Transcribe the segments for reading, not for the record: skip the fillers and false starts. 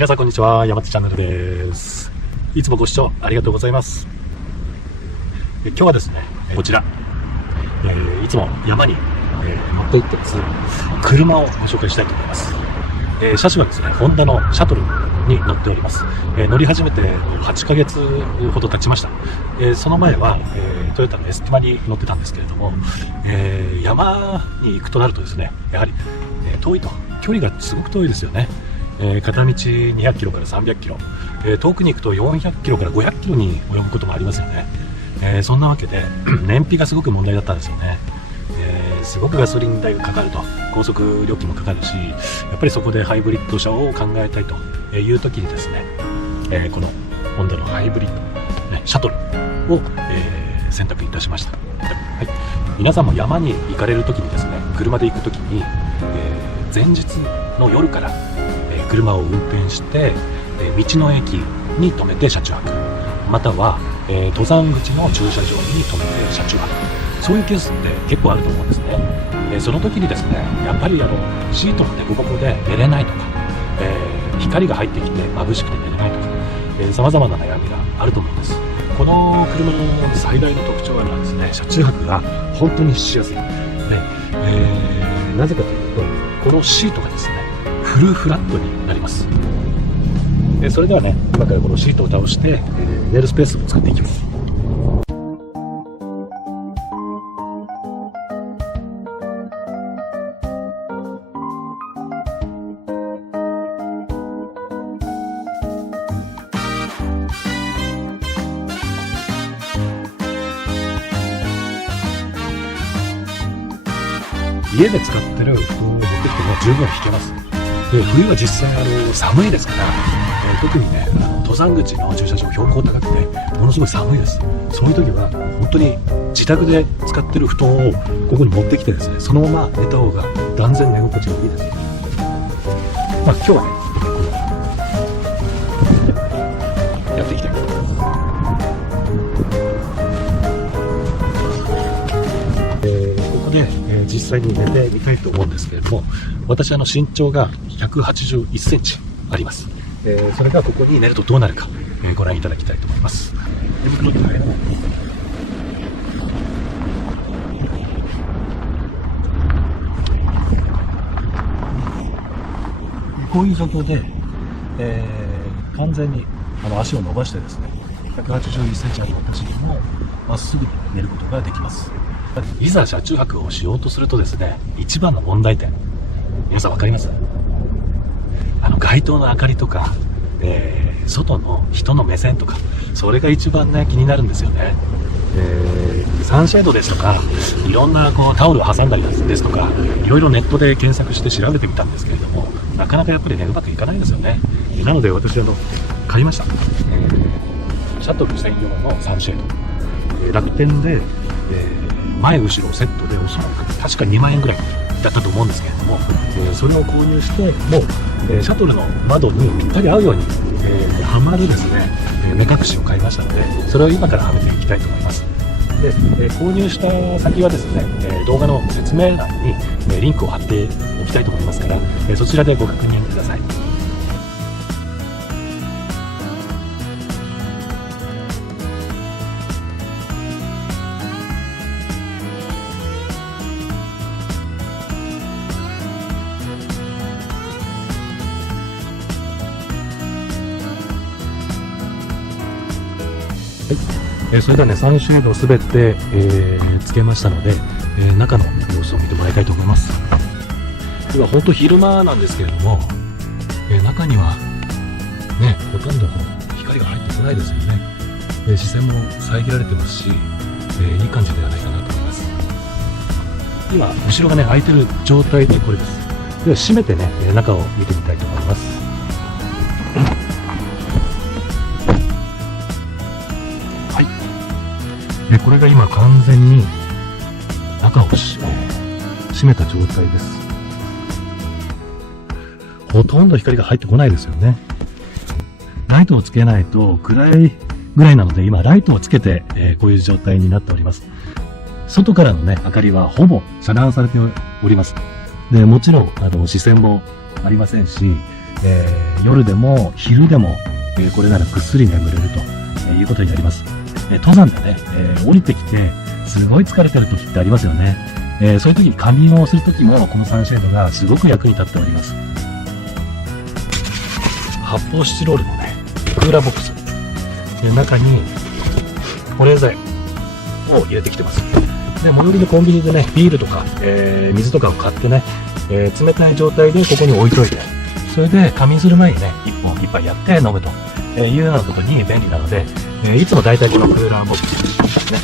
皆さんこんにちは、山津チャンネルです。いつもご視聴ありがとうございます。今日はですね、こちら、いつも山に、乗っていってます車をご紹介したいと思います。車種はですね、ホンダのシャトルに乗っております。乗り始めて8ヶ月ほど経ちました。その前は、トヨタのエスティマに乗ってたんですけれども、山に行くとなるとですね、やはり、遠いと、距離がすごく遠いですよね。片道200キロから300キロ、遠くに行くと400キロから500キロに及ぶこともありますよね。そんなわけで燃費がすごく問題だったんですよね。すごくガソリン代がかかると、高速料金もかかるし、やっぱりそこでハイブリッド車を考えたいという時にですね、このホンダのハイブリッド、シャトルを、選択いたしました。はい、皆さんも山に行かれる時にですね、車で行く時に、前日の夜から車を運転して道の駅に停めて車中泊、または登山口の駐車場に停めて車中泊、そういうケースって結構あると思うんですね。その時にですね、やっぱりシートの凸凹で寝れないとか、光が入ってきて眩しくて寝れないとか、様々な悩みがあると思うんです。この車の最大の特徴はですね、車中泊が本当にしやすい。なぜかというと、このシートがですね、フルフラットになります。それではね、今からこのシートを倒して、寝るスペースを作っていきます。家で使ってる布団を持ってきても十分引けます。冬は実際寒いですから、特にね、登山口の駐車場標高高くてものすごい寒いです。そういう時は本当に自宅で使ってる布団をここに持ってきてですね、そのまま寝た方が断然寝心地がいいです。今日はね、やってきてここで、実際に寝てみたいと思うんですけれども、私身長が181センチあります。それがここに寝るとどうなるか、ご覧いただきたいと思います。こういう状況で、完全に足を伸ばしてですね、181センチある私にもまっすぐに寝ることができます。いざ車中泊をしようとするとですね、一番の問題点、皆さん分かります？街灯の明かりとか、外の人の目線とか、それが一番ね、気になるんですよね。サンシェードですとか、いろんなタオルを挟んだりですとか、いろいろネットで検索して調べてみたんですけれども、なかなかやっぱりね、うまくいかないですよね。なので私買いました。シャトル専用のサンシェード。楽天で、前後ろセットでおそらく確か2万円ぐらいだったと思うんですけれども、それを購入して、もう、シャトルの窓にぴったり合うように、はまるですね、目隠しを買いましたので、それを今からはめていきたいと思います。で、購入した先はですね、動画の説明欄に、リンクを貼っておきたいと思いますから、そちらでご確認ください。それではね、サンシェードをすべて、つけましたので、中の様子を見てもらいたいと思います。今本当昼間なんですけれども、中にはね、ほとんど光が入ってこないですよね。視線も遮られてますし、いい感じではないかなと思います。今後ろがね、開いてる状態でこれです。では閉めてね、中を見てみたいと思います。これが今完全に中を閉めた状態です。ほとんど光が入ってこないですよね。ライトをつけないと暗いぐらいなので、今ライトをつけて、こういう状態になっております。外からのね、明かりはほぼ遮断されております。で、もちろん、視線もありませんし、夜でも昼でも、これならぐっすり眠れるということになります。登山でね、降りてきてすごい疲れてる時ってありますよね。そういう時に仮眠をする時もこのサンシェードがすごく役に立っております。発泡スチロールのねクーラーボックスで中に保冷剤を入れてきてます。で最寄りのコンビニでねビールとか、水とかを買ってね、冷たい状態でここに置いといて、それで仮眠する前にね一杯やって飲むというようなことに便利なので、いつも大体このクーラーボックスね、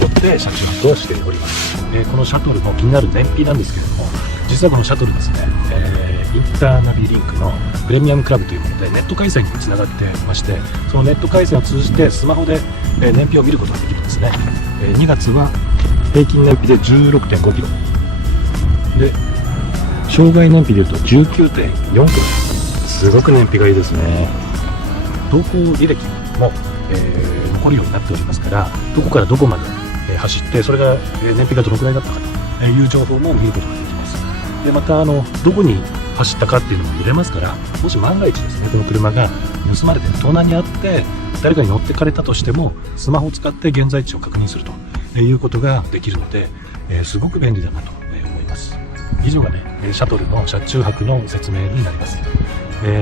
持って車中泊をしております。このシャトルの気になる燃費なんですけれども、実はこのシャトルですね、インターナビリンクのプレミアムクラブというものでネット回線につながってまして、そのネット回線を通じてスマホで燃費を見ることができるんですね。2月は平均燃費で 16.5 キロで、障害燃費でいうと 19.4 キロ、すごく燃費がいいですね。走行履歴も、残るようになっておりますから、どこからどこまで、走ってそれが、燃費がどのくらいだったかという情報も見ることができます。でまたどこに走ったかっていうのも見れますから、もし万が一ですねこの車が盗まれて盗難にあって誰かに乗ってかれたとしても、スマホを使って現在地を確認するということができるので、すごく便利だなと思います。以上がねシャトルの車中泊の説明になります。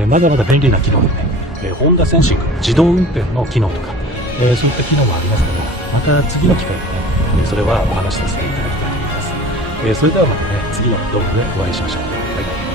まだまだ便利な機能でね、ホンダセンシング自動運転の機能とか、そういった機能もありますので、また次の機会でね、それはお話しさせていただきたいと思います。それではまたね次の動画でお会いしましょう。バイバイ。